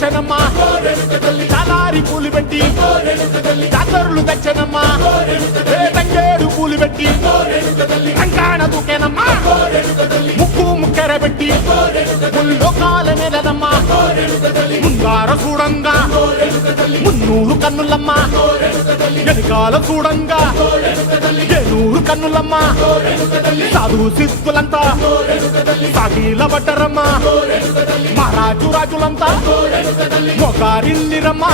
తెచ్చనమ్మా చాలారి పూలు పెట్టి జాతరులు తెచ్చనమ్మా తంగేడు పూలు పెట్టి రంగాణ దూకేనమ్మా ముక్కు ముక్కెర పెట్టి ముల్లోకాల మీదనమ్మా ముంగార చూడంగా మున్నూరు కన్నులమ్మా వెనకాల చూడంగా ఏనూరు కన్నులమ్మా సాధు సిద్ధులంతా సాగిల పడ్డరమ్మా మహారాజు రాజులంతా మొగారిల్లిరమ్మా